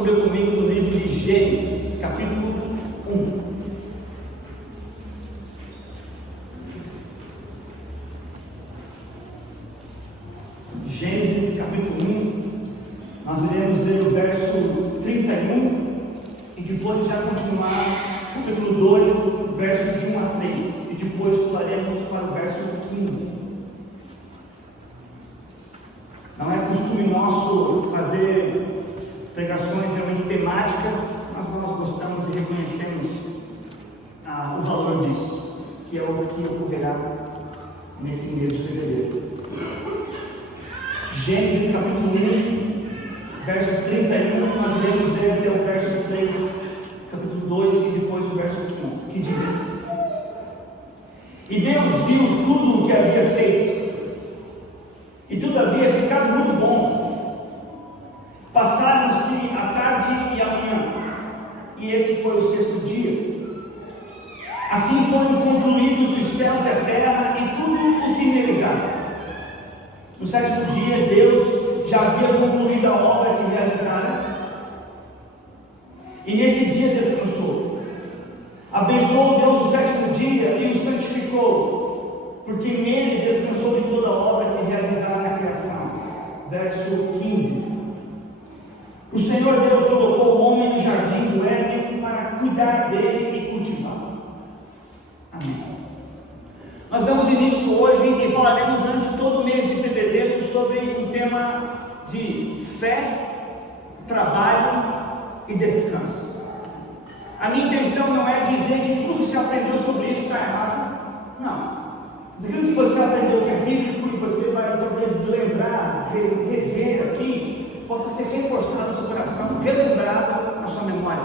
Bíblia comigo no livro de Gênesis, capítulo 1. Gênesis, capítulo 1, nós iremos ler o verso 31 e depois já continuar capítulo 2, versos de 1 a 3, e depois pularemos para o verso 15. Não é costume nosso fazer pregações realmente temáticas, mas nós gostamos e reconhecemos o valor disso, que é o que ocorrerá nesse mês de fevereiro. Gênesis capítulo 1, verso 31, nós iremos ler até o verso 3, capítulo 2 e depois o verso 15, que diz: E Deus viu tudo o que havia feito, e tudo havia ficado muito bom. Passaram-se a tarde e a manhã, e esse foi o sexto dia. Assim foram concluídos os céus e a terra e tudo o que neles há. No sétimo dia, Deus já havia concluído a obra que realizara, e nesse dia descansou. Abençoou Deus o sétimo dia e o santificou, porque nele descansou de toda a obra que realizara na criação. Verso 15. O Senhor Deus colocou o homem no jardim do Éden para cuidar dele e cultivá-lo. Amém. Nós damos início hoje e falaremos durante todo o mês de fevereiro sobre um tema de fé, trabalho e descanso. A minha intenção não é dizer que tudo que você aprendeu sobre isso está errado. Não. Aquilo que você aprendeu que é bíblico e você vai talvez lembrar, rever aqui, possa ser reforçado no seu coração, relembrado na sua memória.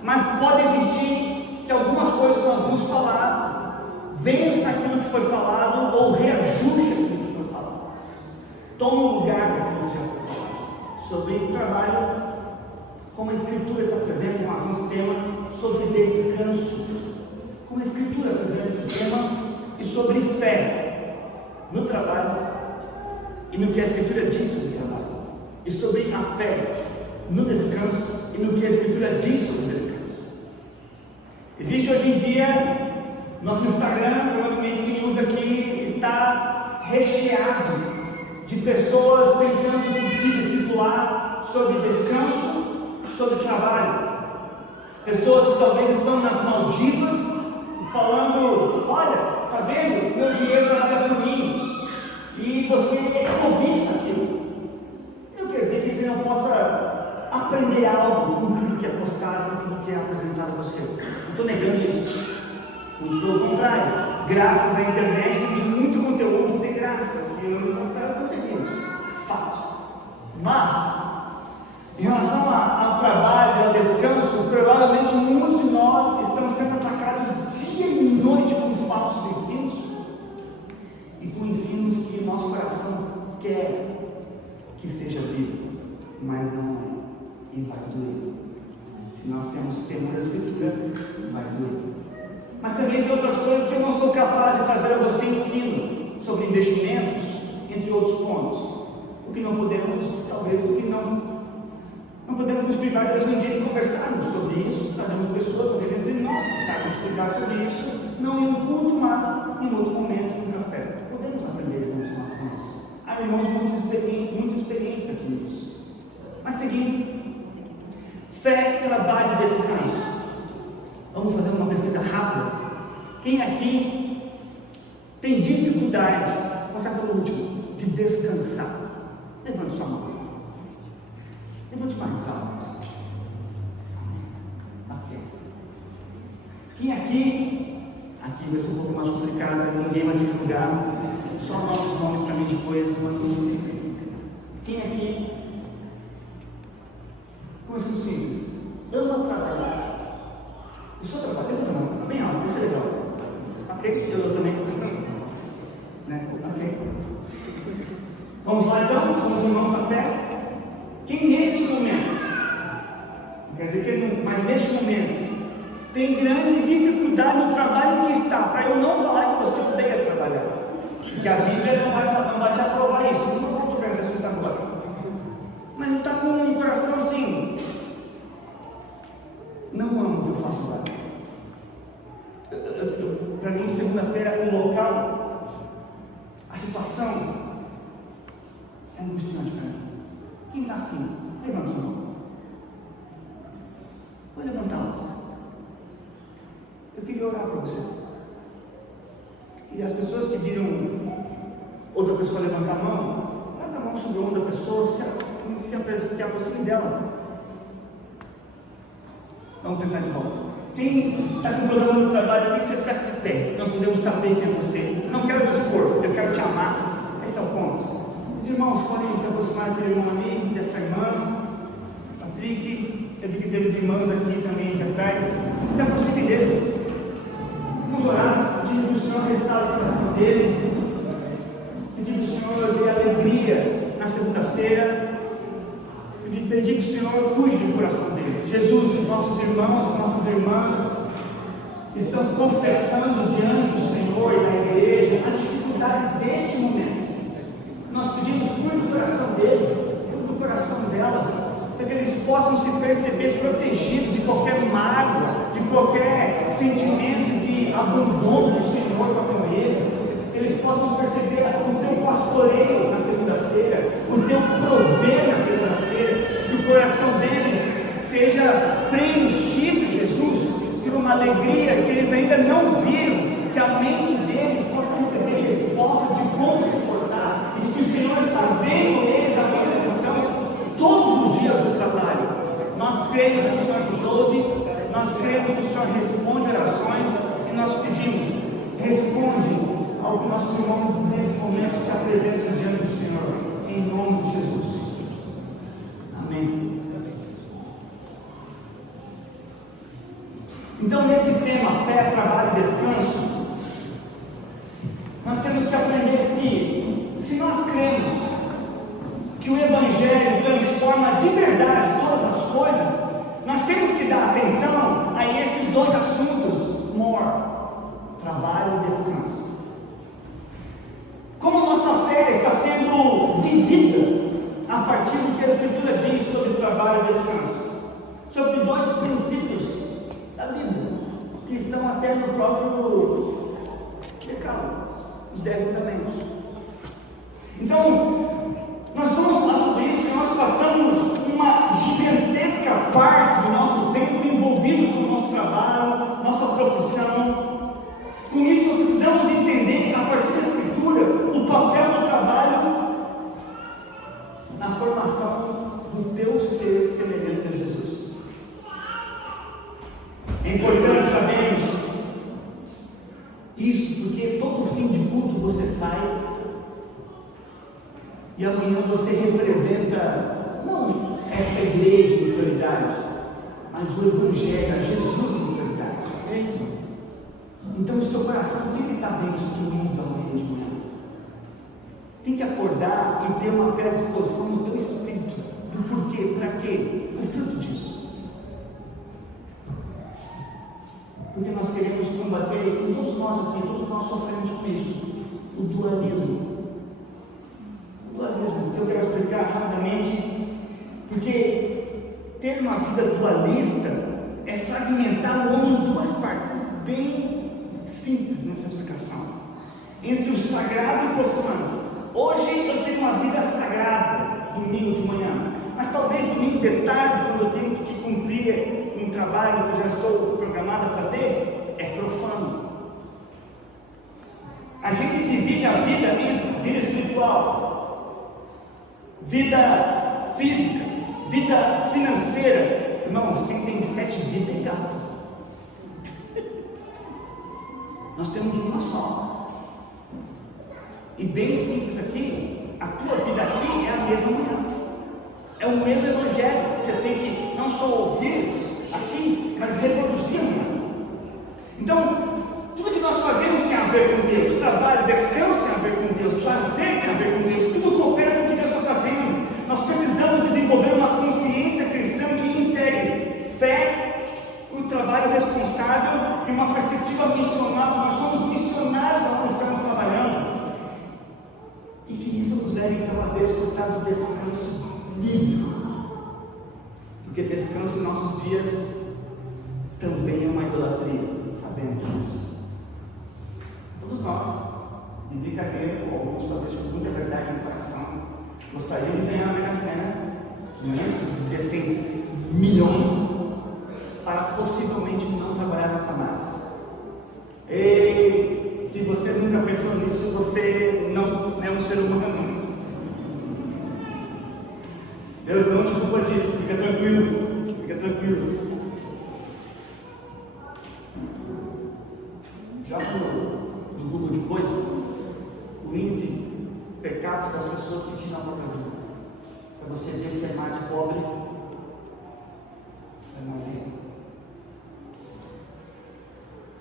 Mas pode existir que algumas coisas que nós vamos falar vença aquilo que foi falado ou reajuste aquilo que foi falado. Toma o lugar daquilo que já foi falado. Sobre o trabalho, como a Escritura se apresenta em relação a esse tema, sobre descanso. Como a Escritura apresenta esse tema e sobre fé no trabalho e no que a Escritura diz sobre o trabalho. E sobre a fé no descanso e no que a Escritura diz sobre o descanso. Existe hoje em dia nosso Instagram, provavelmente quem usa aqui, está recheado de pessoas tentando te discipular sobre descanso, sobre trabalho. Pessoas que talvez estão nas Maldivas, falando: olha, está vendo? Meu dinheiro trabalha por mim. E você cobiça aquilo. Eu quero dizer que você não possa aprender algo com tudo que é postado, com tudo que é apresentado a você. Não estou negando isso. Muito pelo contrário, graças à internet temos muito conteúdo de graça, que eu não quero conteúdo, fato. Mas, em relação ao trabalho, ao descanso, provavelmente muitos de nós estamos sendo atacados dia e noite com falsos ensinos e com ensinos que nosso coração quer que seja bíblico, mas não é, e vai doer. Se nós temos temor da Escritura, vai doer. Mas também tem outras coisas que eu não sou capaz de fazer a você ensino sobre investimentos, entre outros pontos. O que não podemos, talvez, o que não podemos nos privar de um dia de conversarmos sobre isso. Trazemos pessoas, talvez entre nós, que sabem explicar sobre isso, não em um culto, mas em outro momento, no café. Podemos aprender com os nossos irmãos. Há irmãos muito experientes aqui nisso. Mas seguindo, fé, trabalho e descanso. Vamos fazer uma pesquisa rápida. Quem aqui tem dificuldade, vou passar pelo último, de descansar? Levante sua mão. Levante mais alto. Ok. Quem aqui vai ser um pouco mais complicado, ninguém vai divulgar, só nossos nomes para mim depois. Quem aqui, coisa simples, ama trabalhar? Eu sou trabalhador, não, bem alto, isso é legal. Ok? Eu também. Né? Ok? Vamos lá então, somos irmãos na fé. Quem nesse momento, não quer dizer que não, mas neste momento, tem grande dificuldade no trabalho que está, para eu não falar que você odeia trabalhar, porque a Bíblia não vai te aprovar isso, não vou te organizar isso agora. Mas está com um coração assim, está assim? Levanta a mão. Vou levantar a outra. Eu queria orar para você. E as pessoas que viram outra pessoa levantar a mão, levanta a mão sobre o ombro da pessoa, se aproxime dela. Vamos tentar de volta. Quem está com problema no trabalho, por que você fica de pé? Nós podemos saber quem é você. Eu não quero te expor, eu quero te amar. Esse é o ponto. Os irmãos podem se aproximar daquele irmão ali, dessa irmã, Patrick. Eu vi que teve irmãs aqui também, aqui atrás. Se aproxime deles. Vamos orar, pedindo que o Senhor restaure o coração deles. Pedindo que o Senhor dê alegria na segunda-feira. Pedir que o Senhor cuide do coração deles. Jesus, nossos irmãos, nossas irmãs estão confessando diante do Senhor e da igreja a dificuldade deste momento. Nós pedimos cuide do coração dele, cuide do coração dela, para que eles possam se perceber protegidos de qualquer mágoa, de qualquer sentimento de abandono do Senhor para com eles. Que eles possam perceber o teu pastoreio na segunda-feira, o teu prover na segunda-feira. Que o coração deles seja preenchido, Jesus, por uma alegria que eles ainda não viram, que a mente deles possa receber respostas de como se portar, e que o Senhor está vendo eles a minha questão todos os dias do trabalho. Nós cremos que o Senhor nos ouve, nós cremos que o Senhor responde orações, e nós pedimos, responde ao que nossos irmãos nesse momento se apresentam diante do Senhor, em nome de Jesus. Amém. Então, nesse tema, fé, trabalho e descanso, nós temos que aprender se nós cremos que o Evangelho transforma de verdade todas as coisas, nós temos que dar atenção a esses dois assuntos, trabalho e descanso. Como nossa fé está sendo vivida a partir do que a Escritura diz sobre trabalho e descanso, sobre dois princípios da Bíblia, que estão até no próprio Decálogo, os 10 mandamentos. Então, nós vamos falar sobre isso, que nós passamos uma gigantesca parte do nosso tempo envolvidos no nosso trabalho, nossa profissão. Com isso, nós precisamos entender, a partir da Escritura, o papel do trabalho na formação do teu ser semelhante a Jesus. É importante sabermos isso, porque todo fim de culto você sai e amanhã você representa não essa igreja de autoridade, mas o Evangelho, a Jesus de autoridade. É isso. Então o seu coração tem que estar bem instruído amanhã de manhã. Tem que acordar e ter uma predisposição no teu espírito. Do porquê, para quê? O fruto disso. Porque nós queremos combater, e todos nós aqui, todos nós sofremos com isso, o dualismo. O dualismo, que eu quero explicar rapidamente, porque ter uma vida dualista é fragmentar o homem em duas partes, bem simples nessa explicação, entre o sagrado e o profano. Hoje eu tenho uma vida sagrada, domingo de manhã, mas talvez domingo de tarde, quando eu tenho que cumprir um trabalho que eu já estou programado a fazer, é profano. A gente divide a vida entre vida espiritual, vida física, vida financeira. Irmãos, quem tem 7 vidas é gato. Nós temos uma só. E bem simples aqui, a tua vida aqui é a mesma manhã. É o mesmo Evangelho. Você tem que não só ouvir aqui, mas reproduzir amanhã. Então, tudo que nós fazemos tem a ver com Deus. Trabalho, descanso tem a ver com Deus. Lazer tem a ver com Deus. Tudo coopera com o que Deus está fazendo. Nós precisamos desenvolver uma consciência cristã que integre fé, o trabalho responsável e uma perspectiva missional. Nós somos missionários aonde estamos trabalhando. E que isso nos leve então a desfrutar do descanso bíblico. Porque descanso em nossos dias também é uma idolatria. Sabemos disso. Todos nós, em brincadeira, ou alguns talvez com muita verdade no coração, gostariam de ganhar a Mega Sena 516 milhões para possivelmente não trabalhar nunca mais. E se você nunca pensou nisso, você não é um ser humano. Deus não te culpa disso, fica tranquilo, fica tranquilo. Joga no Google depois o índice de pecado das pessoas que tinham na própria vida, para você ver se é mais pobre ou é mais rico.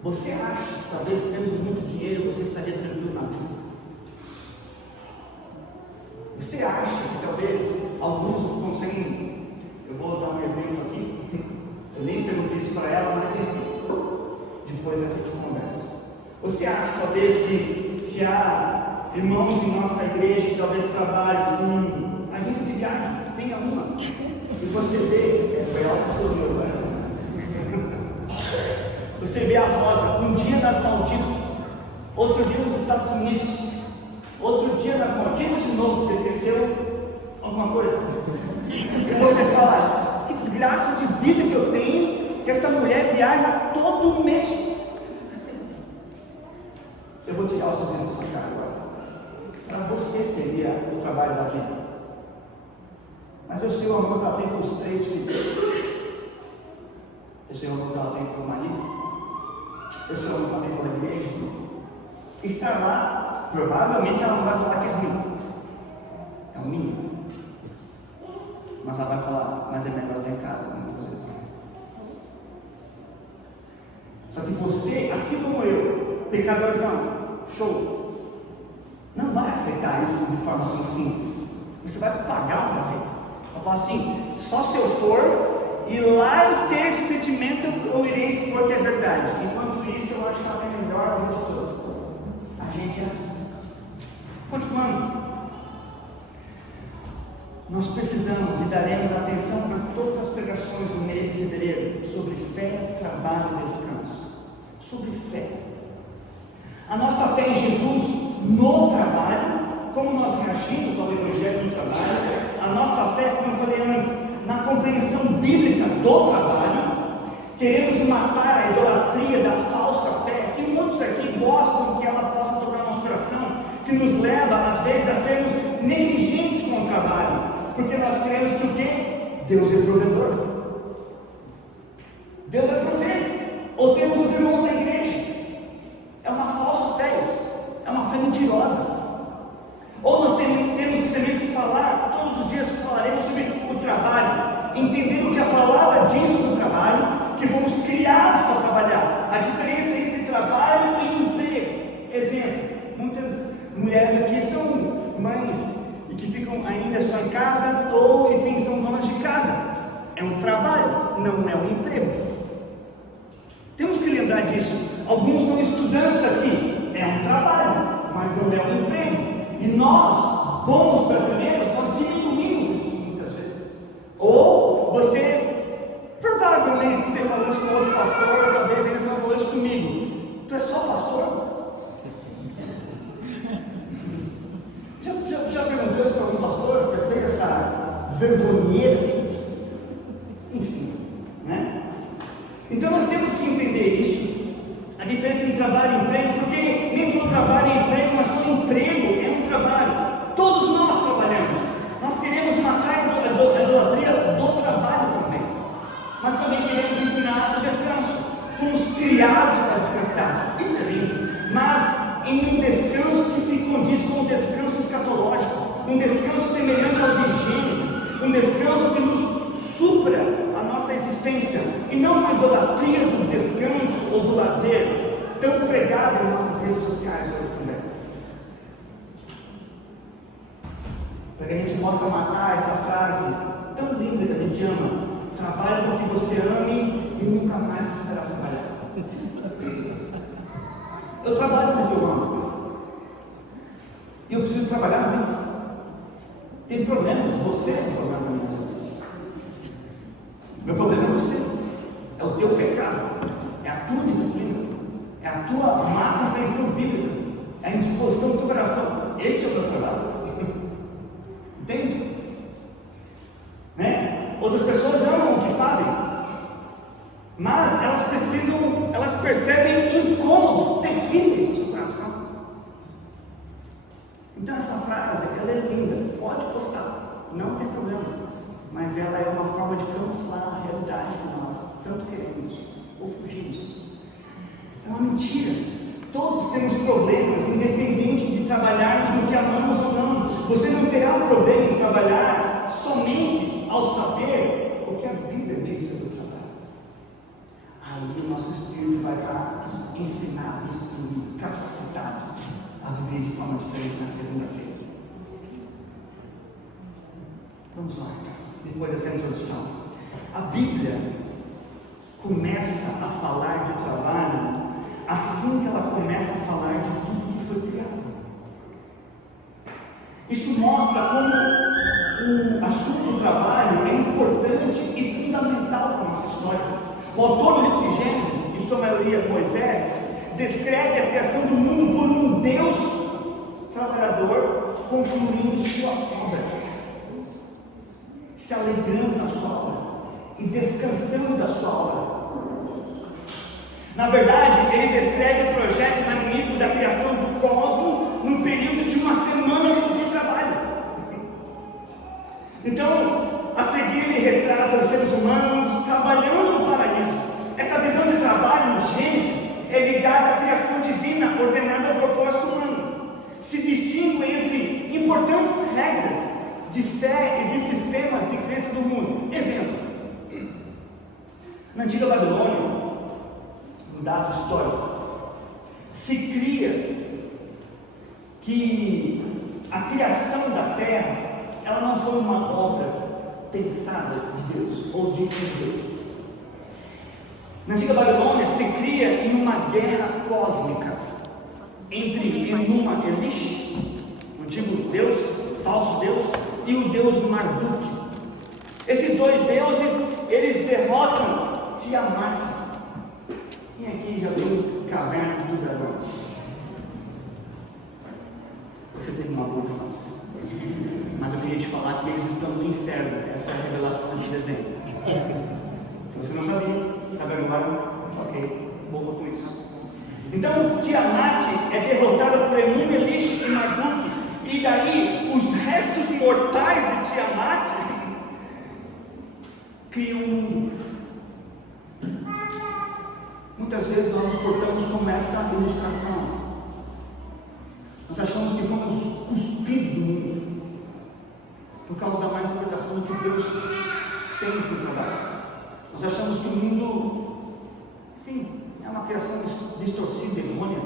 Você acha que talvez tendo muito dinheiro você estaria tranquilo na vida? Você acha que talvez alguns conseguem? Eu vou dar um exemplo aqui. Eu nem perguntei isso para ela, mas enfim, depois a gente conversa. Você acha talvez que se há irmãos em nossa igreja que talvez trabalhem com agência de viagem, tenha uma, e você vê, foi ela que sorriu, né? Você vê a Rosa um dia nas Maldivas, outro dia nos Estados Unidos, outro dia nas Maldivas de novo, porque esqueceu alguma coisa. E você fala, que desgraça de vida que eu tenho, que essa mulher viaja todo mês. Eu vou tirar o sorriso da sua cara agora. Para você seria o trabalho da vida. Mas eu sei o amor que ela tem com os 3 filhos. Eu sei o amor que ela tem com o marido. Eu sei o amor que ela tem com a igreja. Estar lá, provavelmente ela não vai falar que é ruim. É o mínimo. Mas ela vai falar, mas é melhor estar em casa, muitas vezes. Só que você, assim como eu, pecadorzão, show, não vai aceitar isso de forma tão simples. Você vai pagar para ver. Vai falar assim, só se eu for e lá eu ter esse sentimento eu irei expor que é verdade. Enquanto isso eu acho que ela é melhor do que todos. A gente é assim. Continuando. Nós precisamos e daremos atenção para todas as pregações do mês de fevereiro sobre fé, trabalho e descanso. Sobre fé. A nossa fé em Jesus no trabalho, como nós reagimos ao Evangelho no trabalho, a nossa fé, como eu falei antes, na compreensão bíblica do trabalho. Queremos matar a idolatria da falsa fé, que muitos aqui gostam que ela possa tocar nosso coração, que nos leva às vezes a sermos negligentes com o trabalho, porque nós queremos que o quê? Deus é provedor. Deus é provedor. Ou temos os irmãos da igreja. É uma falsa fé isso. É uma fé mentirosa. Ou nós temos também que falar, todos os dias falaremos sobre o trabalho, entendendo o que a palavra diz sobre o trabalho, que fomos criados para trabalhar. A diferença entre trabalho e emprego. Exemplo, muitas mulheres aqui são mães e que ficam ainda só em casa, ou enfim, são donas de casa. É um trabalho, não é um emprego. Temos que lembrar disso. Alguns são estudantes aqui, é um trabalho, mas não é um emprego. E nós, bons brasileiros, nós diminuímos isso muitas vezes. Ou você, provavelmente, você falou isso com outro pastor, talvez eles não falou isso comigo. Tu é só pastor? Já perguntou isso para algum pastor? Para ter essa vergonheira? Enfim, né? Então nós temos que entender isso. A diferença entre trabalho e emprego, porque nem todo trabalho é emprego, mas todo emprego é um trabalho. Todos nós trabalhamos. Nós queremos matar a idolatria do trabalho também. Mas também queremos ensinar o descanso. Fomos criados para descansar. Isso é lindo. Mas em um descanso que se condiz com um descanso escatológico, um descanso semelhante ao de Gênesis, um descanso que nos supra a nossa existência, e não uma idolatria do descanso ou do lazer, tão pregada em nossas redes sociais hoje também. Para que a gente possa matar essa frase tão linda que a gente ama: trabalhe com o que você ame e nunca mais precisará trabalhar. Eu trabalho com o que eu amo. E eu preciso trabalhar muito. Tem problemas, você tem problema comigo. Meu problema é você. É o teu pecado. É a tua disciplina. É a tua má compreensão bíblica. É a indisposição do teu coração. Esse é o meu trabalho. Entende? Né? Outras pessoas amam o que fazem, mas elas percebem incômodos terríveis no seu coração. Então essa frase, ela é linda, pode postar, não tem problema, mas ela é uma forma de camuflar a realidade que nós tanto queremos ou fugimos. É uma mentira. Todos temos problemas, independente de trabalharmos no que amamos ou não. Você não terá problema em trabalhar somente ao saber o que a Bíblia diz sobre o trabalho. Aí o nosso espírito vai estar ensinado, instruído, capacitado a viver de forma diferente na segunda-feira. Vamos lá, depois dessa introdução. A Bíblia começa a falar de trabalho assim que ela começa a falar de tudo que foi criado. Isso mostra como o assunto do trabalho é importante e fundamental para a nossa história. O autor do livro de Gênesis, em sua maioria Moisés, descreve a criação do mundo por um Deus trabalhador construindo sua obra, se alegrando na sua obra e descansando da sua obra. Na verdade, ele descreve o projeto magnífico da criação do cosmos no período de uma semana de trabalho. Então, a seguir ele retrata os seres humanos trabalhando no paraíso. Essa visão de trabalho no Gênesis é ligada à criação divina ordenada ao propósito humano. Se distingue entre importantes regras de fé e de sistemas de crença do mundo. Exemplo: na antiga Babilônia, um dado histórico, se cria que a criação da terra, ela não foi uma obra pensada de Deus ou de Deus. Na antiga Babilônia se cria em uma guerra cósmica entre Enuma Elish, o antigo Deus, falso Deus, e o Deus Marduk. Esses dois deuses, eles derrotam Tiamat. Quem aqui já viu Caverna do Dragão? Você teve uma boa infância, mas eu queria te falar que eles estão no inferno. Essa é a revelação desse desenho. Se você não sabia, sabe agora? Ok, boa com isso. Então, Tiamat é derrotada por Enuma Elish e Marduk, e daí os restos mortais de Tiamat criam um mundo. Muitas vezes nós nos portamos como esta ilustração. Nós achamos que fomos cuspidos do mundo por causa da má interpretação do que Deus tem para o trabalho. Nós achamos que o mundo, enfim, é uma criação distorcida, errônea,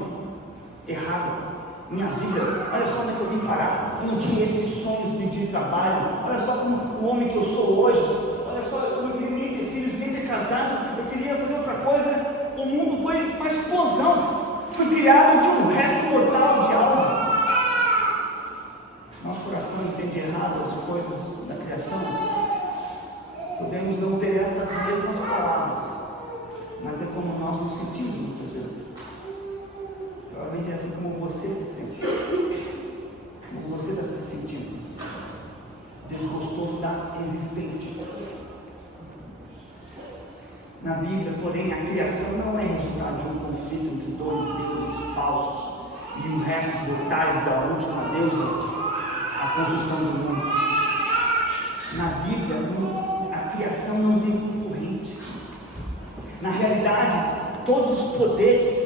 errada. Minha vida, olha só onde é que eu vim parar. Eu não tinha esses sonhos de trabalho. Olha só como o homem que eu sou hoje. Olha só, eu não queria nem ter filhos, nem ter casado. Eu queria fazer outra coisa. O mundo foi uma explosão. Foi criado de um resto mortal de algo. Nosso coração entende errado as coisas da criação. Podemos não ter estas mesmas palavras, mas é como nós nos sentimos muitas vezes. Provavelmente é assim como você se sente. Como você está se sentindo. Desgostoso da existência. Na Bíblia, porém, a criação não é resultado de um conflito entre dois deuses falsos e os restos mortais da última deusa, a construção do mundo. Na Bíblia, a criação não tem concorrente. Na realidade, todos os poderes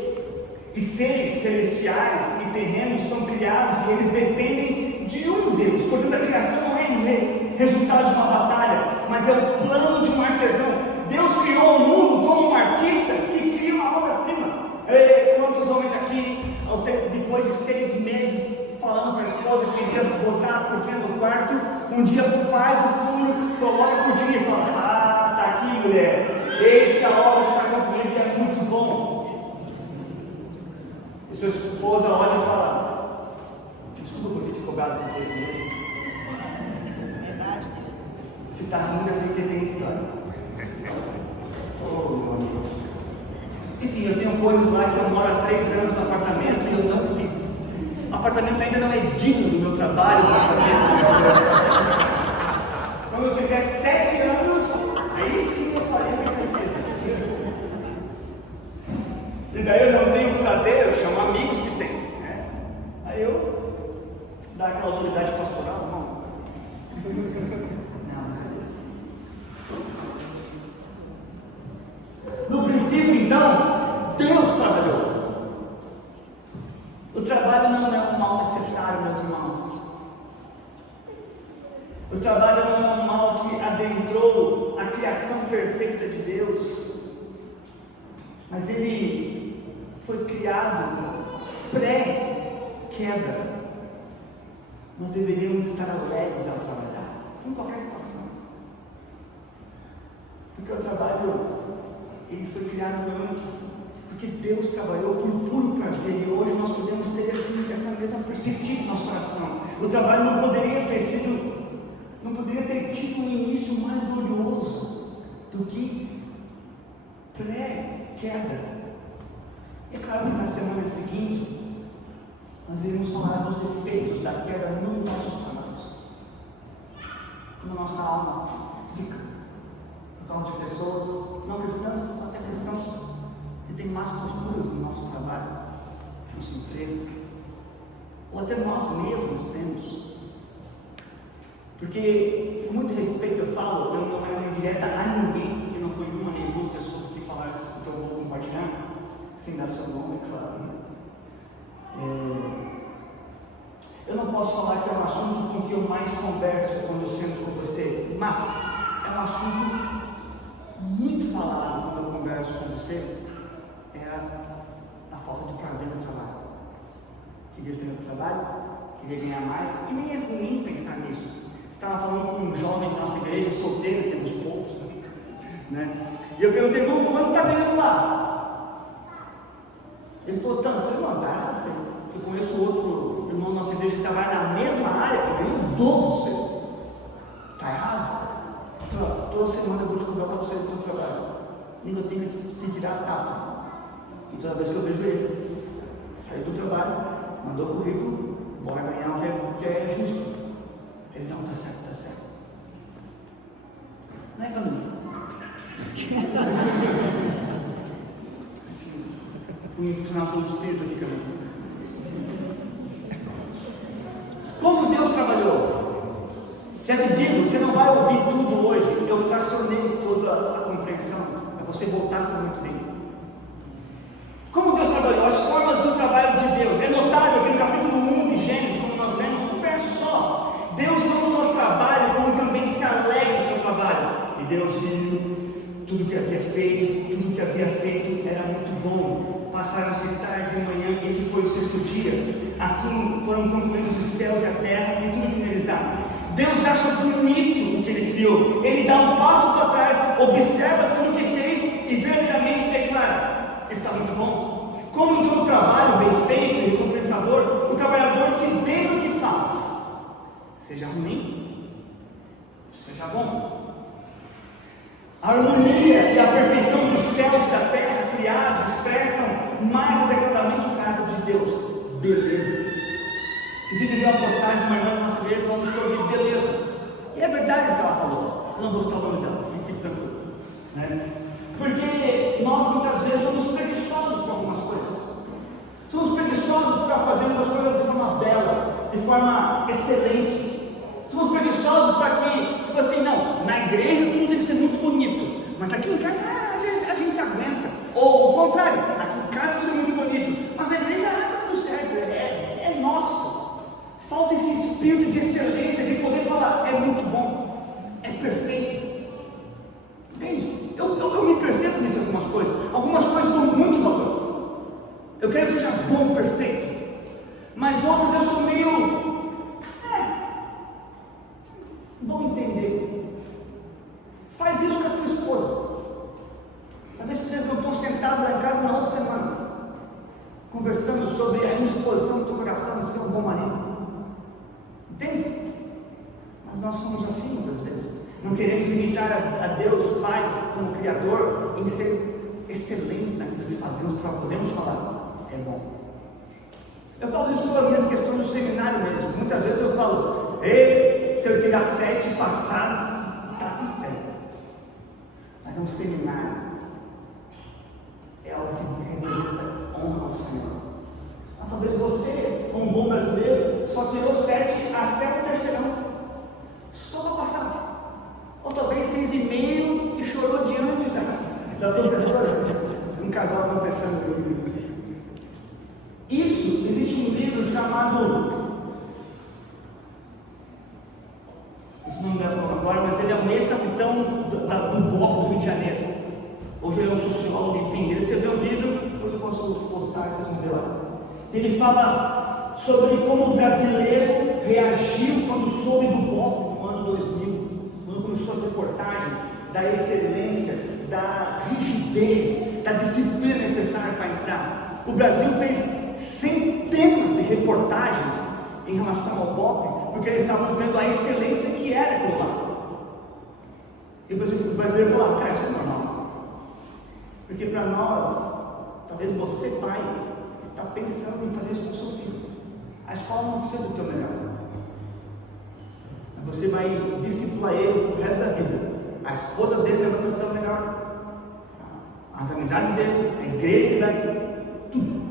e seres celestiais e terrenos são criados e eles dependem de um Deus. Portanto, a criação não é resultado de uma batalha, mas é o plano de um artesão. Deus criou o mundo como um artista que cria uma obra-prima. Quantos homens aqui, depois de 6 meses, falando para a esposa que queria botar a cortina do quarto, um dia faz o furo, coloca a cortina e fala: ah, tá aqui, mulher, eis que a obra está concluída, é muito bom. E sua esposa olha e fala: desculpa por ter te cobrado por 6 meses. Verdade, Deus. Se está rindo é porque tem história. Oh, meu amigo. Enfim, eu tenho coisas lá que eu moro há 3 anos no apartamento e eu não fiz. O apartamento ainda não é digno do meu trabalho. Quando eu fizer 7 anos, mas ele foi criado pré-queda. Nós deveríamos estar alegres ao trabalhar, em qualquer situação, porque o trabalho, ele foi criado antes, porque Deus trabalhou por puro prazer, e hoje nós podemos ter essa mesma perspectiva no nosso coração. O trabalho não poderia ter tido um início mais glorioso do que pré-queda. É claro que nas semanas seguintes nós iremos falar dos efeitos da queda nos nossos trabalhos, como nossa alma fica por causa de pessoas não cristãs, até cristãos que têm más posturas no nosso trabalho, no nosso emprego, ou até nós mesmos temos. Porque, com muito respeito, eu falo, eu não é uma indireta a ninguém, porque não foi uma nem duas pessoas que falaram isso que eu vou compartilhar, sem dar seu nome, é claro. Eu não posso falar que é um assunto com que eu mais converso quando eu sento com você, mas é um assunto muito falado quando eu converso com você, é a falta de prazer no trabalho. Queria ter no trabalho, queria ganhar mais, e nem é ruim pensar nisso. Estava falando com um jovem da nossa igreja, solteiro, temos poucos, né? E eu perguntei, quanto está ganhando lá? Ele falou, tanto, você não dá, eu conheço outro irmão da nossa igreja que trabalha na mesma área, que ganha o dobro do seu. Está errado? Ele falou, toda semana eu vou te cobrar para você do seu trabalho. E eu tenho que te tirar a tapa. E toda vez que eu vejo ele, saiu do trabalho, mandou o currículo, bora ganhar o que é justo. Ele não, está certo, está certo. Não é caminho. Fui ensinado pelo Espírito aqui, caminho. Como Deus trabalhou? Já te digo, você não vai ouvir tudo hoje. Eu fracionei toda a compreensão para você voltar a ser muito bem. Como Deus trabalhou? As formas do trabalho de Deus. É notável que no capítulo 1 de Gênesis, como nós lemos, um verso só. Deus não só trabalha, como também se alegra no seu trabalho. E Deus viu tudo que havia feito, era muito bom. Passaram-se tarde e manhã, esse foi o sexto dia. Assim foram concluídos os céus e a terra e tudo que neles há. Deus acha bonito o que Ele criou. Ele dá um passo para trás, observa tudo que fez e verdadeiramente declara: está muito bom. Como em todo trabalho bem feito e recompensador, o trabalhador se vê no que faz, seja ruim, seja bom. A harmonia e a perfeição dos céus e da terra criados expressam mais adequadamente o caráter de Deus. Beleza. Esse dia eu vi uma postagem de uma irmã da nossa igreja falando sobre beleza. E é verdade o que ela falou. Eu não vou citar o nome dela, fique tranquilo. Né? Porque nós muitas vezes somos preguiçosos com algumas coisas. Somos preguiçosos para fazer as coisas de forma bela, de forma excelente. Somos preguiçosos para que, tipo assim, não, na igreja tudo tem que ser muito bonito, mas aqui em casa a gente aguenta. Ou o contrário, aqui em casa tudo é muito bonito, mas na igreja é tudo certo, é nosso. Falta esse espírito de excelência, de poder falar, é muito bom, é perfeito. Entende? Eu me percebo nisso algumas coisas estão muito boas. Eu quero que seja bom, perfeito. Mas outras eu sou meio. Vão entender. Faz isso com a tua esposa. Talvez vocês não estão sentados lá em casa na outra semana, conversando sobre a indisposição do teu coração de ser um bom marido. Entende? Mas nós somos assim muitas vezes. Não queremos iniciar a Deus Pai como Criador em ser excelentes naquilo que fazemos para podermos falar, é bom. Eu falo isso pelas minhas questões do seminário mesmo. Muitas vezes eu falo, se eu tirar 7 e passar, está tudo certo. Mas é um seminário, é algo que representa honra ao Senhor. Mas talvez você, como um bom brasileiro, só tirou 7 até o terceirão, só para passar. Ou talvez 6,5 e chorou diante da professora. Um casal conversando comigo. Isso, existe um livro chamado, não lembro agora, mas ele é um ex-capitão do BOP do Rio de Janeiro. Hoje ele é um sociólogo, enfim, ele escreveu um livro Ele fala sobre como o brasileiro reagiu quando soube do golpe no ano 2000, quando começou as reportagens da excelência, da rigidez, da disciplina necessária para entrar. O Brasil fez centenas de reportagens em relação ao golpe, porque eles estavam vendo a excelência que era aquilo lá. E o brasileiro falava, cara, isso é normal. Porque para nós, talvez você, pai, está pensando em fazer isso com o seu filho. A escola não precisa do teu melhor. Você vai discipular ele o resto da vida. A esposa dele vai precisar do melhor. As amizades dele, a igreja dele, tudo.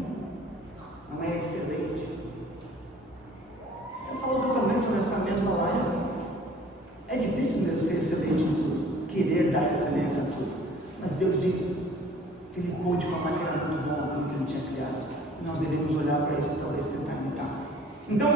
Não é excelente. Eu falo totalmente nessa mesma live. É difícil mesmo ser excelente em tudo, querer dar excelência a tudo. Mas Deus diz que Ele pôde falar que era muito bom aquilo que Ele tinha criado. Nós devemos olhar para isso e talvez tentar imitar. Então,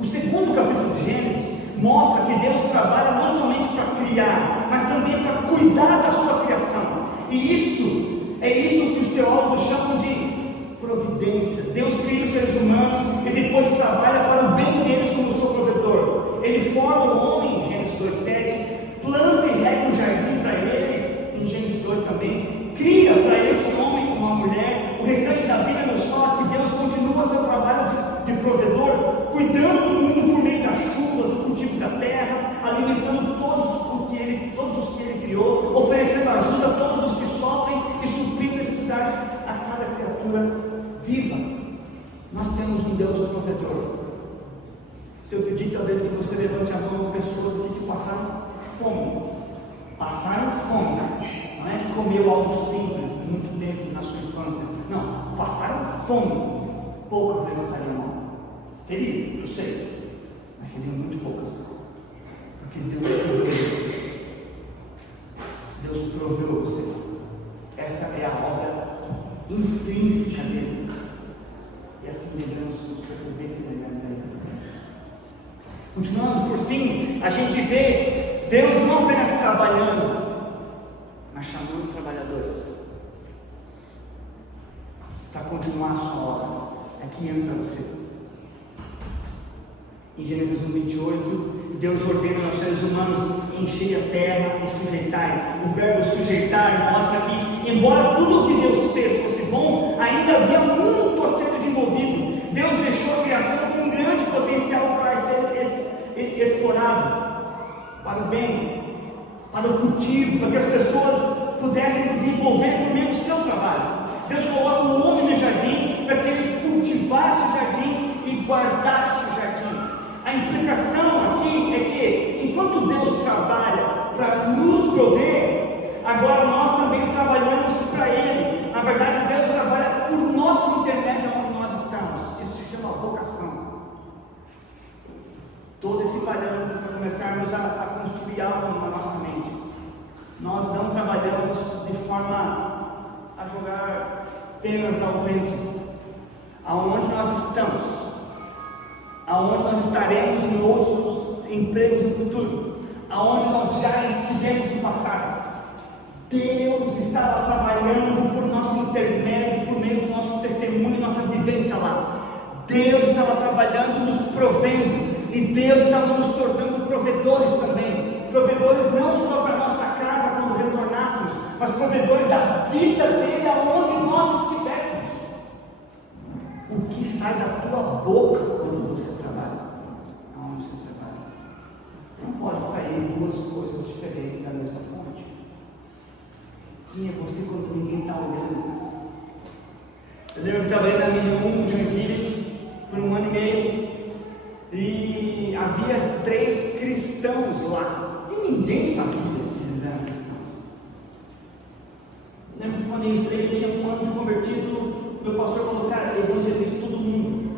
o segundo capítulo de Gênesis mostra que Deus trabalha não somente para criar, mas também para cuidar da sua criação. E isso é isso que os teólogos chamam de providência. Deus cria os seres humanos e depois trabalha para o bem deles como seu provedor. Ele forma o homem, em Gênesis 2:7, planta e rega um jardim para ele, em Gênesis 2 também, cria para esse homem uma mulher. O restante da Bíblia nos fala que Deus continua seu trabalho de provedor, cuidando do mundo por meio da chuva, do cultivo da terra, alimentando todos os que ele criou, oferecendo ajuda a todos os que sofrem e suprindo necessidades a cada criatura viva. Nós temos um Deus provedor. Se eu pedir talvez que você levante a mão de pessoas aqui que passaram fome. Passaram fome. Não é que comeu algo simples muito tempo na sua infância. Não, passaram fome. Poucas levantariam a mão. Teria, eu sei. Mas seriam muito poucas. Porque Deus proveu. Deus proveu você. Essa é a obra intrínseca dele. E assim devemos nos perceber semelhantes a ele. Continuando, por fim, a gente vê Deus não apenas trabalhando, mas chamando trabalhadores para continuar a sua obra. Aqui entra você. Em Gênesis 1:28, Deus ordena aos seres humanos encher a terra e sujeitar. O verbo sujeitar mostra que, embora tudo o que Deus fez fosse bom, ainda havia muito a ser desenvolvido. Deus deixou a criação com um grande potencial para ser explorado para o bem, para o cultivo, para que as pessoas pudessem desenvolver por meio do seu trabalho. Deus coloca o homem no jardim para que ele cultivasse o jardim e guardasse o jardim. A implicação aqui é que, enquanto Deus trabalha para nos prover, agora nós também trabalhamos para Ele. Na verdade, Deus trabalha por nosso intermédio onde nós estamos. Isso se chama vocação. Todo esse parâmetro para começarmos a construir algo na nossa mente. Nós não trabalhamos de forma a jogar penas ao vento. Aonde nós estamos, aonde nós estaremos em outros empregos no futuro, aonde nós já estivemos no passado. Deus estava trabalhando por nosso intermédio, por meio do nosso testemunho, nossa vivência lá. Deus estava trabalhando, nos provendo. E Deus estava nos tornando provedores também. Provedores não só para a nossa casa quando retornássemos, mas provedores da vida dele aonde nós estivéssemos. O que sai da tua boca quando você trabalha? Aonde você trabalha? Não pode sair duas coisas diferentes da mesma fonte. Quem é você quando ninguém está olhando? Eu lembro que trabalhei na Milha 1, Joinville, por 1 ano e meio. E havia 3 cristãos lá. E ninguém sabia que eles eram cristãos. Eu lembro que quando eu entrei, eu tinha 1 ano de convertido. Meu pastor falou, cara, evangeliza todo mundo.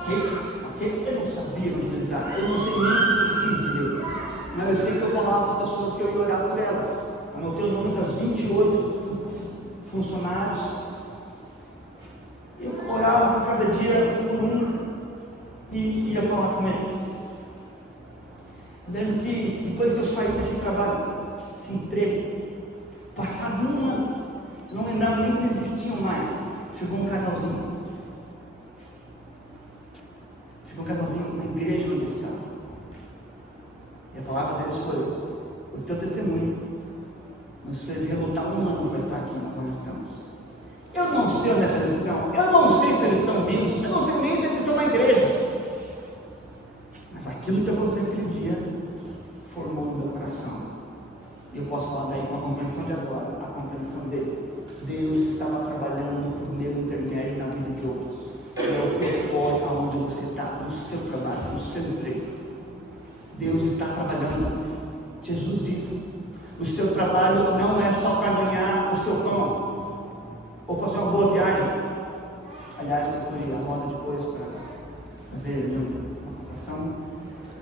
Ok? Eu não sabia evangelizar. Eu não sei nem o que eu fiz direito. Mas eu sei que eu falava para as pessoas que eu ia orar por elas. Anotei o nome das 28 funcionários. Eu orava cada dia por um. E ia falar com eles. Lembro que depois que eu saí desse trabalho, desse emprego, passado 1 ano, eu não lembrava nem que existiam mais. Chegou um casalzinho. palavra deles foi: o teu testemunho nos fez relutar um ano para estar aqui, nós estamos. Eu não sei onde é que eles estão, eu não sei se eles estão vivos, eu não sei nem se eles estão na igreja. Mas aquilo que aconteceu aquele dia formou no meu coração. E eu posso falar daí com a compreensão de agora, a compreensão dele. Deus estava trabalhando por meio intermédio na vida de outros. Não importa aonde você está, no seu trabalho, no seu emprego. Deus está trabalhando. Jesus disse: o seu trabalho não é só para ganhar o seu pão ou fazer uma boa viagem. Aliás, eu procurei a Rosa depois para fazer uma comparação.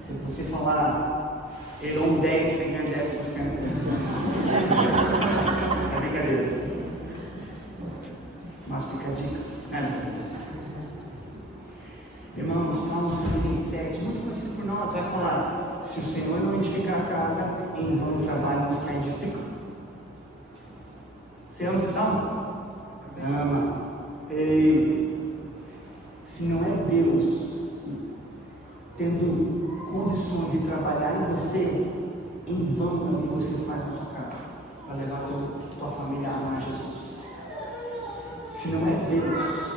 Se você falar Heron 10, você ganha 10%. É brincadeira. Mas fica a dica. Irmãos, Salmo 37, muito conhecido por nós, vai falar: se o Senhor não edificar a casa, em vão trabalham os que a edificam. Você ama esse salmo? Ama. Se não é Deus tendo condições de trabalhar em você, em vão o que você faz na sua casa, para levar a tua família a amar Jesus. Se não é Deus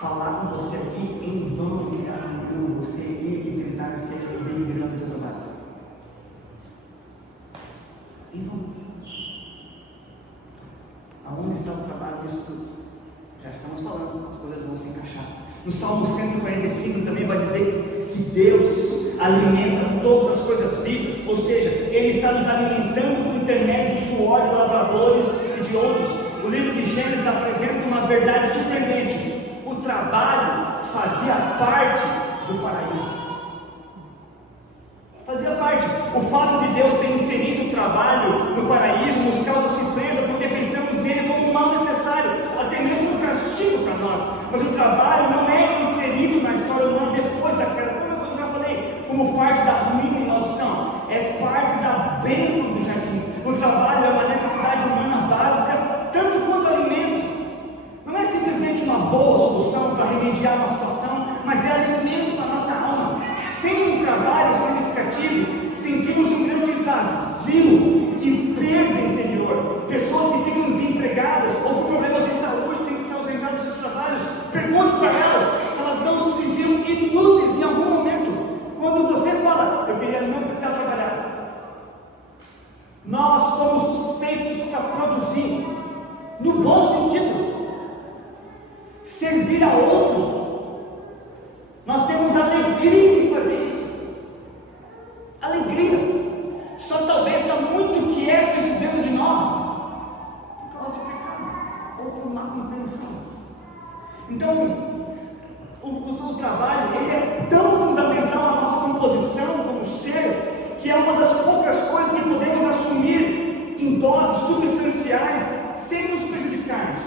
falar com você aqui, em vão ele alegrando você e tentar ser denigrando o teu trabalho. Em vão. Aonde está o trabalho disso tudo? Já estamos falando, as coisas vão se encaixar. No Salmo 145 também vai dizer que Deus alimenta todas as coisas vivas, ou seja, Ele está nos alimentando por intermédio do suor de lavradores e de outros. O livro de Gênesis apresenta uma verdade surpreendente: o trabalho fazia parte do paraíso. Fazia parte. O fato de Deus ter inserido o trabalho no paraíso nos causa surpresa, porque pensamos nele como um mal necessário, até mesmo um castigo para nós. Mas o trabalho não é inserido na história humana depois da queda, como eu já falei, como parte da ruína e maldição. É parte da bênção do jardim. O trabalho é uma necessidade humana básica, tanto quanto alimento. Não é simplesmente uma boa solução para remediar uma situação, mas é alimento para a nossa alma. Sem um trabalho significativo, sentimos um grande vazio e perda interior. Pessoas que ficam desempregadas ou com problemas de saúde têm que se ausentar dos seus trabalhos. Pergunte para elas não se sentiram inúteis em algum momento. Quando você fala: eu queria não precisar trabalhar. Nós somos feitos para produzir, no bom sentido. Servir a outros. Nós temos alegria em fazer isso. Alegria. Só talvez está muito quieto isso dentro de nós, por causa do pecado ou por má compreensão. Então, o trabalho ele é tão fundamental à nossa composição como ser, que é uma das poucas coisas que podemos assumir em doses substanciais sem nos prejudicarmos.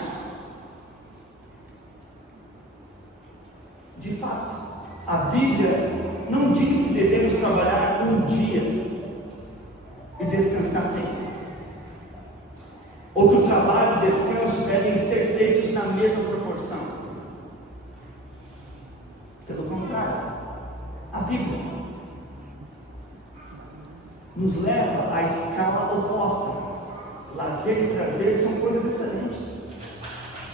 De fato, a Bíblia não diz que devemos trabalhar um dia e descansar 6, ou que o trabalho e o descanso devem ser feitos na mesma proporção. Pelo contrário, a Bíblia nos leva à escala oposta. Lazer e prazer são coisas excelentes,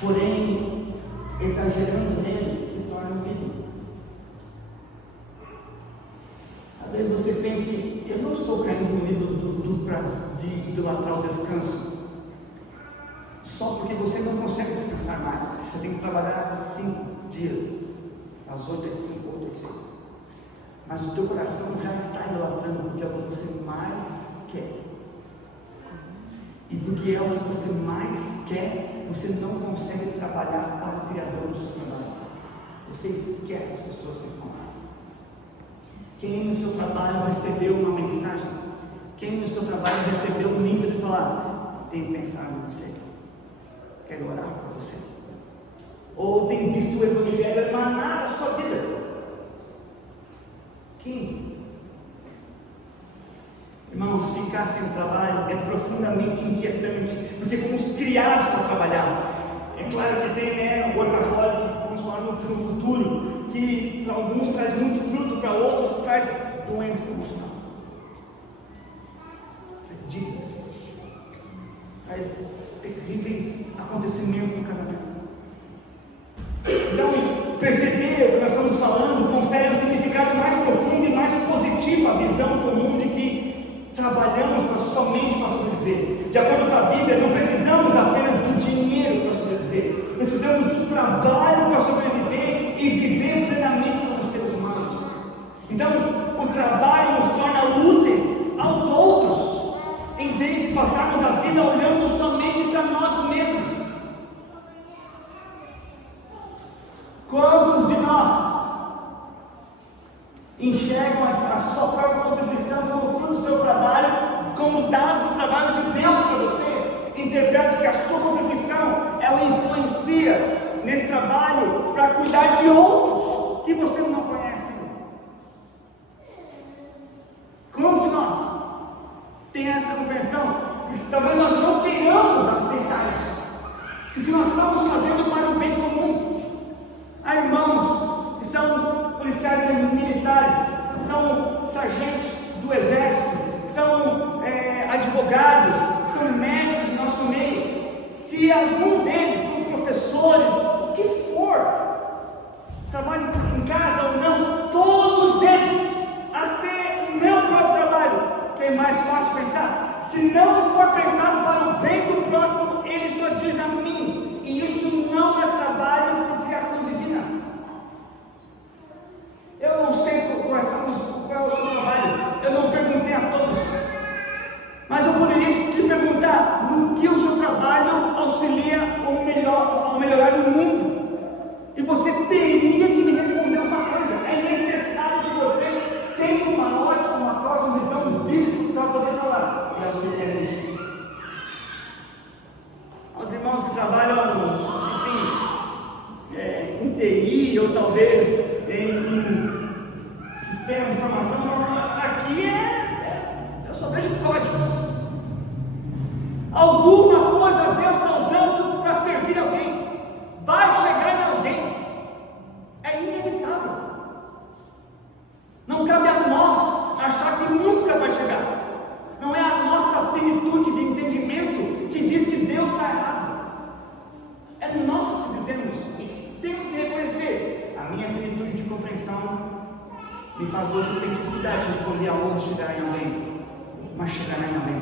porém, exagerando neles se torna um ídolo. Às vezes você pense: eu não estou caindo no ídolo de idolatrar o descanso, só porque você não consegue descansar mais. Você tem que trabalhar 5 dias, às 8 às 5, 8 às 6. Mas o teu coração já está idolatrando porque é o que você mais quer. E porque é o que você mais quer, você não consegue trabalhar para o Criador do seu trabalho. Você esquece as pessoas que estão lá. Quem no seu trabalho recebeu uma mensagem? Quem no seu trabalho recebeu um link de falar: tenho pensado em você, quero orar por você? Ou tem visto o Evangelho emanar da sua vida? Quem? Irmãos, ficar sem trabalho é profundamente inquietante, porque fomos criados para trabalhar. É claro que tem o workaholic, vamos falar no futuro, que para alguns traz muito fruto, para outros traz doença emocional. traz terríveis acontecimentos no casamento. Então, perceber o que nós estamos falando confere um significado mais profundo e mais positivo à visão comum de que trabalhamos somente para sobreviver. De acordo com a Bíblia, não precisamos apenas do dinheiro para sobreviver, precisamos do trabalho para sobreviver e viver plenamente como seres humanos. Então, o trabalho nos torna úteis aos outros, em vez de passarmos a vida olhando somente para nós mesmos. Quantos de nós enxergam a sua própria contribuição como fruto do seu trabalho, como dado do trabalho de Deus para você? Interpreta que a sua contribuição, ela influencia nesse trabalho para cuidar de outros que você não conhece. Quantos de nós tem essa compreensão? Porque talvez nós não queiramos aceitar isso, porque nós estamos fazendo para o bem comum. Há irmãos que são policiais militares, são sargentos do exército, são advogados, são médicos do nosso meio. Se algum deles são professores, o que for, trabalham em casa ou não, todos eles, até o meu próprio trabalho, que é mais fácil pensar, se não for pensado para o bem do próximo, ele só diz a mim, e isso não é trabalho por criação divina. Eu não sei qual é o seu trabalho, eu não perguntei a todos, mas eu poderia te perguntar no que o seu trabalho auxilia ao melhorar o mundo, e você teria que me responder uma coisa: é necessário que você tenha uma ótica, uma próxima visão bíblica para poder falar, e auxilia nisso. Os irmãos que trabalham, enfim, em TI ou talvez em sistema de informação, aqui eu só vejo códigos. Alguma coisa Deus está usando para servir alguém, vai chegar em alguém, é inevitável. Não cabe a nós achar que nunca vai chegar. Não é a nossa finitude de entendimento que diz que Deus está errado. É nós que dizemos, e temos que reconhecer. A minha finitude de compreensão me faz hoje ter dificuldade de responder aonde chegará em alguém, mas chegará em alguém.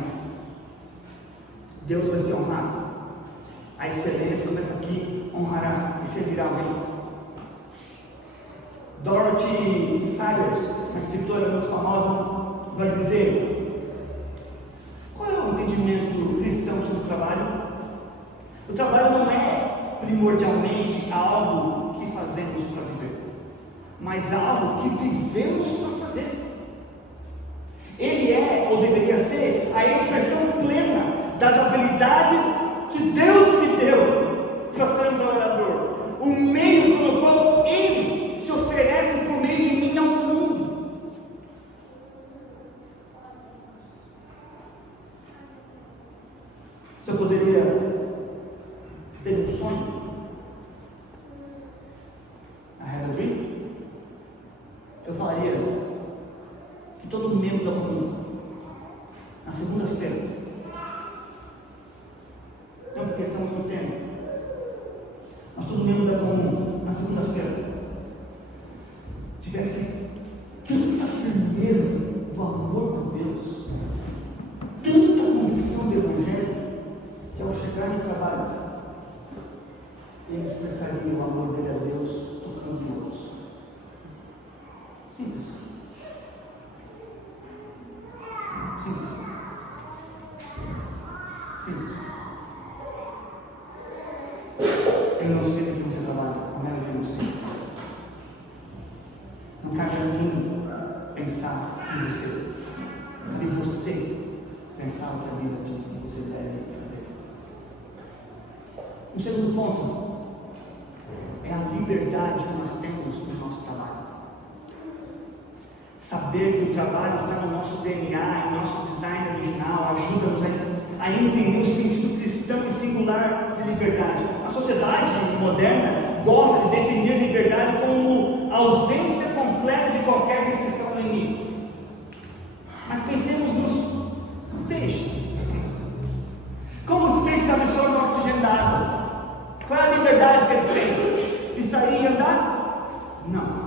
Deus vai ser honrado. A excelência começa aqui, honrará e servirá alguém. Dorothy Sayers, uma escritora muito famosa, vai dizer: qual é o entendimento cristão sobre o trabalho? O trabalho não é primordialmente algo que fazemos para viver, mas algo que vivemos para fazer. Ele é, ou deveria ser, a expressão plena das habilidades que Deus me deu para ser um trabalhador, o meio pelo qual Ele se oferece por meio de mim ao mundo. Se eu poderia ter um sonho, eu falaria que todo membro da comum, na segunda-feira, não porque estamos no tempo, mas todo membro da comum, na segunda-feira, tivesse tanta firmeza do amor de Deus, tanta convicção do Evangelho, que ao chegar no trabalho, ele expressaria o amor dele a Deus tocando em outros. Simples. Simples. Simples. Eu não sei do que você trabalha, eu não sei. Não cabe a mim pensar em você, e você pensar o que a Bíblia diz que você deve fazer. Um segundo ponto é a liberdade que nós temos no nosso trabalho. Saber que o trabalho está no nosso DNA, em nosso design original, ajuda-nos a entender o sentido cristão e singular de liberdade. A sociedade moderna gosta de definir liberdade como a ausência completa de qualquer restrição ou limite. Mas pensemos nos peixes. Como sair e andar? Não.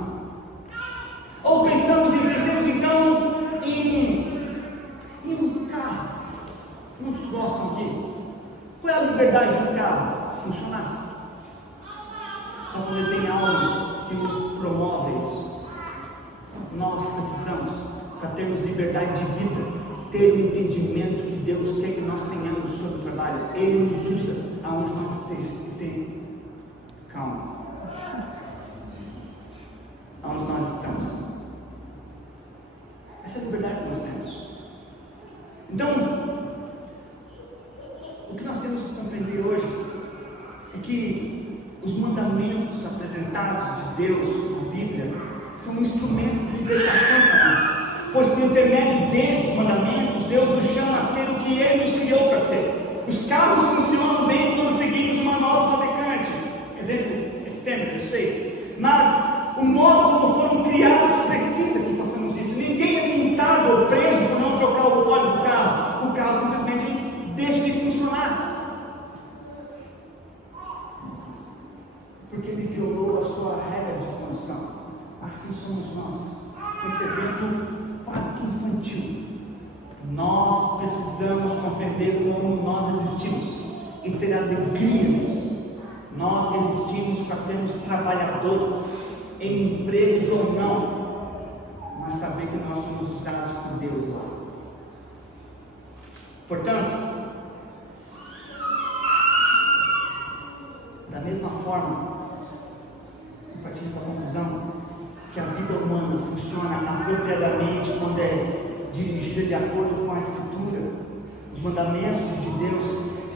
Ou pensamos então em um carro. Muitos gostam aqui. Qual é a liberdade de um carro? Funcionar. Só quando ele tem algo que o promove isso. Nós precisamos, para termos liberdade de vida, ter o entendimento que Deus quer que nós tenhamos sobre o trabalho. Ele nos usa aonde nós estejamos. Calma. Aonde nós estamos. Essa é a liberdade que nós temos. Então, o que nós temos que compreender hoje é que os mandamentos apresentados de Deus na Bíblia são um instrumento de libertação para nós. Pois por intermédio desses mandamentos, Deus nos chama a ser o que Ele nos criou para ser. Os carros funcionam bem quando seguimos o manual do fabricante. Exemplo efêmero, eu sei. Mas o modo como foram criados precisa que façamos isso. Ninguém é multado ou preso por não trocar o óleo do carro. O carro simplesmente deixa de funcionar. Porque ele violou a sua regra de condição. Assim somos nós. Esse exemplo quase que infantil. Nós precisamos compreender como nós existimos e ter alegria nisso. Nós existimos para sermos trabalhadores em empregos ou não, mas saber que nós somos usados por Deus lá. Portanto, da mesma forma, partindo da conclusão que a vida humana funciona apropriadamente quando é dirigida de acordo com a Escritura, os mandamentos de Deus.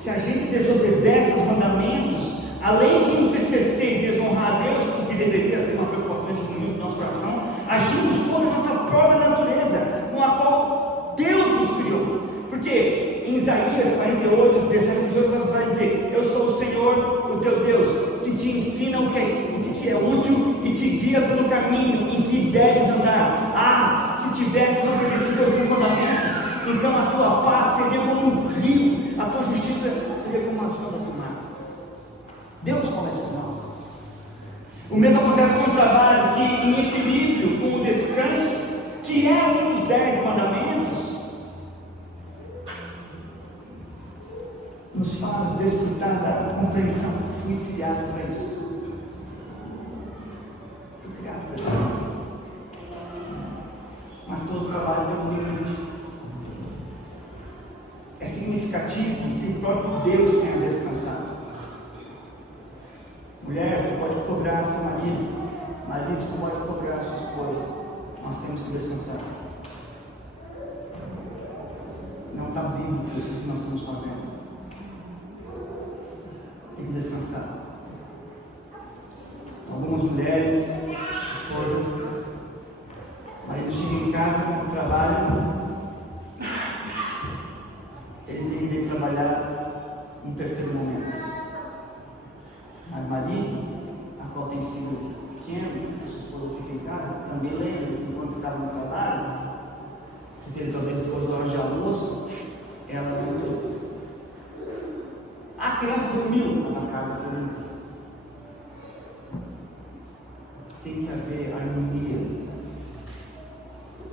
Se a gente desobedece aos mandamentos, além de entristecer e desonrar a Deus, o que deveria ser uma preocupação de domingo do nosso coração, agimos contra a nossa própria natureza, com a qual Deus nos criou. Porque em Isaías 48, 17, 18, vai dizer: eu sou o Senhor, o teu Deus, que te ensina o que te é útil e te guia pelo caminho em que deves andar. Se tivesses obedecido aos meus mandamentos, então a tua paz seria como um rio, a tua justiça seria como as ondas do mar. Deus conhece nós. O mesmo acontece com o trabalho, que em equilíbrio com o descanso, que é um dos 10 mandamentos, nos faz desfrutar da compreensão que fui criado para isso. Fui criado para isso. Mas todo trabalho tem um limite. É significativo que o próprio Deus tenha descansado. Mulher, você pode cobrar seu marido. Marido, você pode cobrar sua esposa. Nós temos que descansar. Não está bíblico o que nós estamos fazendo. Tem que descansar. Algumas mulheres, esposas, marido chega em casa com o trabalho, ele tem que ir trabalhar no terceiro momento. Mas marido, a qual tem filho pequeno, a sua esposa fica em casa, também lembra que quando estava no trabalho, que teve talvez 2 horas de almoço, ela voltou. A criança dormiu na casa também. Tem que haver harmonia.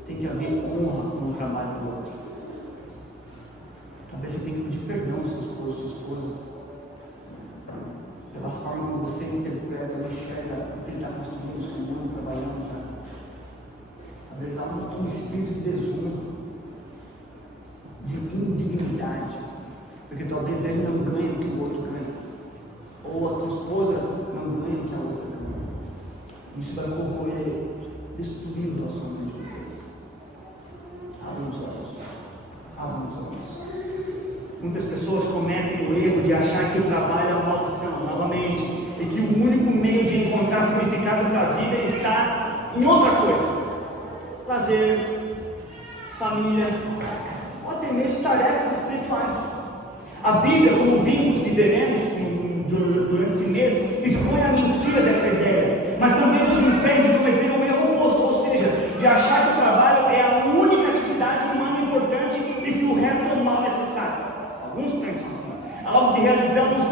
Tem que haver honra com o trabalho do outro. Talvez você tenha que pedir perdão ao seu esposo, sua esposa, pela forma como você interpreta ou enxerga o que ele está construindo, sonhando, trabalhando. Sabe? Talvez há um espírito de desonra, de indignidade, porque talvez ele não ganhe o que o outro ganha, ou a tua esposa não ganhe o que a outra ganha. Isso vai corroer, destruir o nosso amor de vocês. Abram os olhos. Abram os olhos. Muitas pessoas cometem o erro de achar que o trabalho é uma maldição, novamente, e que o único meio de encontrar significado para a vida está em outra coisa. Lazer, família, ou até mesmo tarefas espirituais. A Bíblia, como vimos e veremos durante esse mês, expõe a mentira dessa ideia, mas também nos impede de cometer um erro oposto, ou seja, de achar que o trabalho é a única atividade humana importante e que o resto é um mal necessário. Alguns pensam assim, algo que realizamos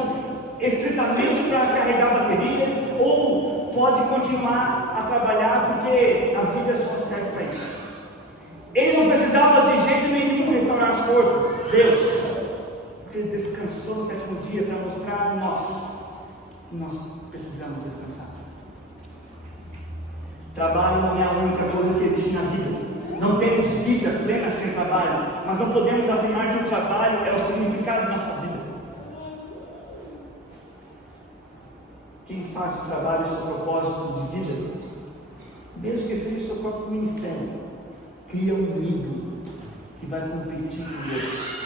estritamente para carregar baterias ou pode continuar a trabalhar porque a vida só serve para isso. Ele não precisava de jeito nenhum restaurar as forças. Deus, ele descansou no sétimo dia para mostrar a nós que nós precisamos descansar. Trabalho não é a única coisa que existe na vida. Não temos vida plena sem trabalho, mas não podemos afirmar que o trabalho é o significado da nossa vida. Quem faz o trabalho o seu propósito de vida, mesmo que seja o seu próprio ministério, cria um ídolo que vai competir com Deus.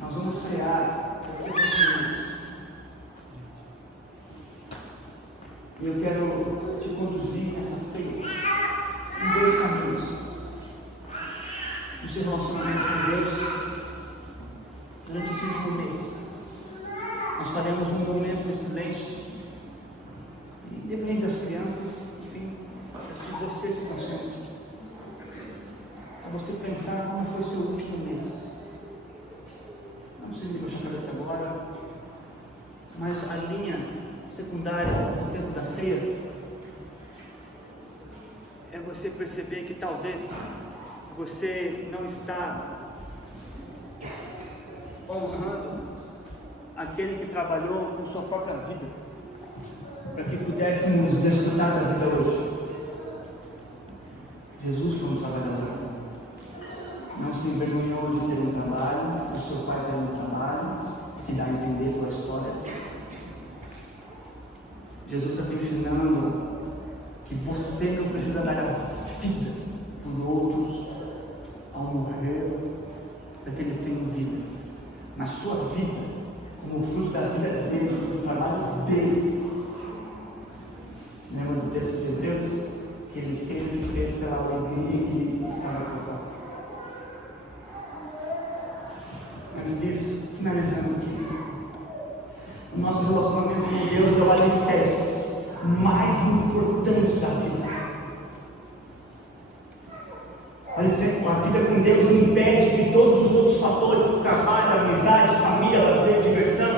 Nós vamos cear por todos os minutos. E eu quero te conduzir nessa ceia em 2 caminhos. No seu relacionamento com Deus, durante esse último mês, nós faremos um momento de silêncio. E depende das crianças, enfim, para que você se concentre. Para você pensar como foi seu último mês. Não sei se eu a cabeça agora, mas a linha secundária no tempo da ceia é você perceber que talvez você não está honrando aquele que trabalhou com sua própria vida para que pudéssemos desfrutar da vida hoje. Jesus foi um trabalhador, não se envergonhou de ter um trabalho, o seu pai ter um trabalho, que dá a entender pela história. Jesus está te ensinando que você não precisa dar a vida por outros ao morrer, para que eles tenham vida. Na sua vida, como fruto da vida dele, do trabalho dele. Lembra do texto de Hebreus? Que ele fez pela alegria que estava proposta. Antes disso, finalizando aqui, o nosso relacionamento com Deus é o alicerce mais importante da vida. A vida com Deus impede que todos os outros fatores, trabalho, amizade, família, lazer, diversão,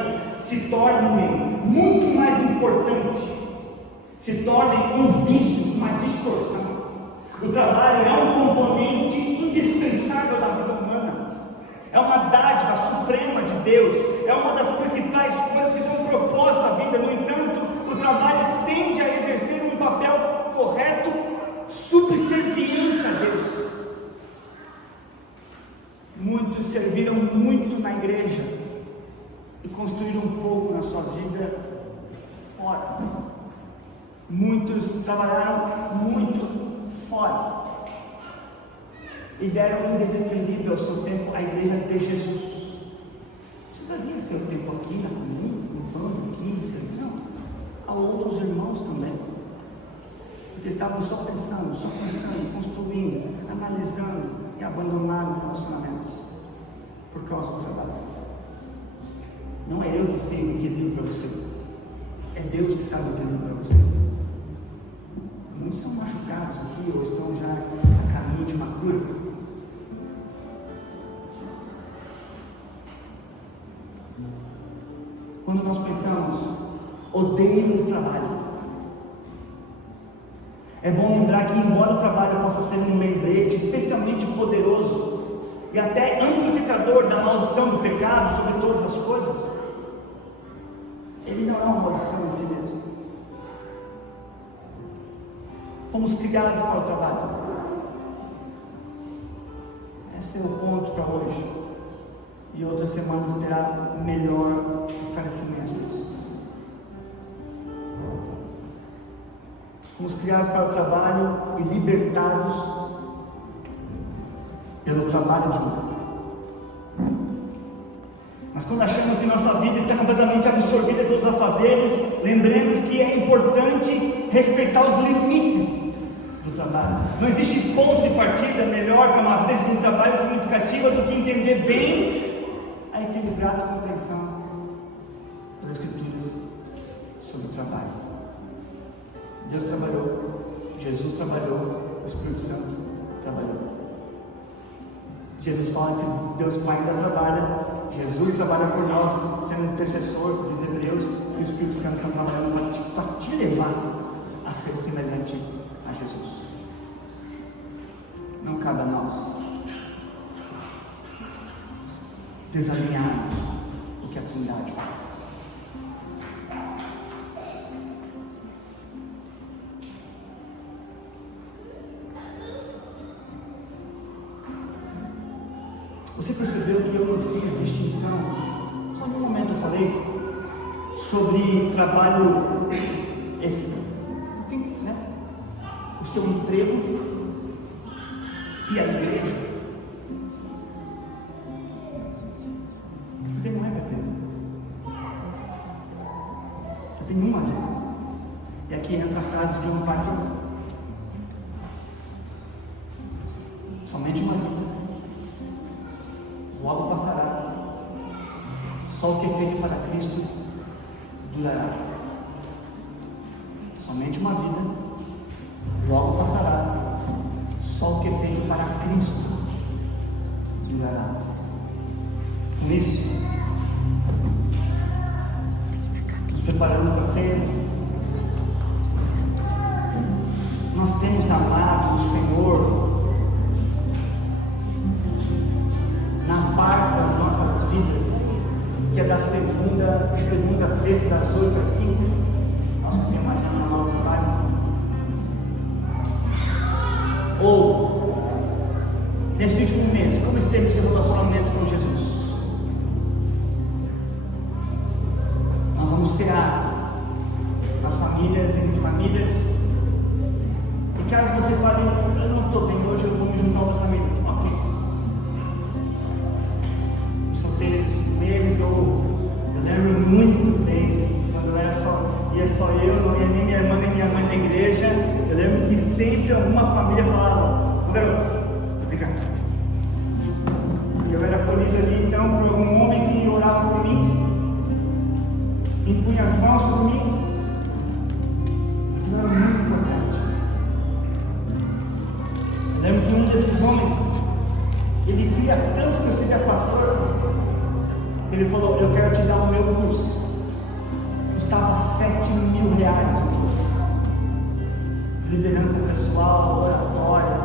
se tornem muito mais importantes, se tornem um vício, uma distorção. O trabalho é um componente indispensável da vida humana, é uma dádiva suprema de Deus, é uma das principais coisas que dão propósito à vida. No entanto, o trabalho tende a exercer um papel correto, subserviente a Deus. Muitos serviram muito na igreja e construíram um pouco na sua vida fora. Muitos trabalharam muito fora e deram um desequilíbrio ao seu tempo à igreja de Jesus. Você sabia seu tempo aqui na comunhão, no bando, aqui, não? Há outros irmãos também, porque estavam só pensando, construindo, analisando e abandonaram relacionamentos por causa do trabalho. Não é eu que sei o equilíbrio para você, é Deus que sabe o equilíbrio para você. Muitos estão machucados aqui ou estão já a caminho de uma cura. Quando nós pensamos, odeio o trabalho, é bom lembrar que, embora o trabalho possa ser um lembrete especialmente poderoso e até amplificador da maldição do pecado sobre todas as coisas, ele não é uma maldição em si mesmo. Fomos criados para o trabalho. Esse é o ponto para hoje. E outras semanas terá melhor esclarecimento disso. Fomos criados para o trabalho e libertados pelo trabalho de um. Mas quando achamos que nossa vida está completamente absorvida pelos afazeres, lembremos que é importante respeitar os limites do trabalho. Não existe ponto de partida melhor para uma vida de um trabalho significativa do que entender bem a equilibrada compreensão das Escrituras sobre o trabalho. Deus trabalhou, Jesus trabalhou, o Espírito Santo trabalhou. Jesus fala que Deus Pai ainda trabalha, Jesus trabalha por nós, sendo intercessor, diz Hebreus, e o Espírito Santo está trabalhando para te levar a a ser semelhante a Jesus. Não cabe a nós desalinharmos o que a Trindade faz. Você percebeu que eu não fiz distinção? Só em um momento eu falei sobre trabalho, enfim, né? O seu emprego e a igreja. Você não é para ter. Você tem uma vida. E aqui entra a frase de um pai. Somente uma vida. Logo passará. Só o que é feito para Cristo durará. Somente uma vida. Logo passará. Só o que é feito para Cristo durará. Com isso, nos preparamos a ceia. Nós temos amado o Senhor na parte das nossas vidas, que é da segunda a sexta, das 8 às 5. Nós temos mais uma nova trabalho. Ou, nesse último mês, como esteve seu relacionamento com Jesus? Nós vamos cear nas famílias, entre famílias. E caso você fale, eu não estou bem hoje, eu vou me juntar a outra família. Ok. Os solteiros deles, eu lembro muito bem, quando ia só eu, não ia nem minha irmã nem minha mãe na igreja. Eu lembro que sempre alguma família falava: "Ô garoto, vem cá." Eu era acolhido ali então por um homem que orava por mim, impunha as mãos por mim. Isso era muito importante. Eu lembro que um desses homens, ele queria tanto que eu seja pastor, ele falou: "Eu quero te dar o meu curso." Custava R$7.000 o curso. Liderança pessoal, oratória,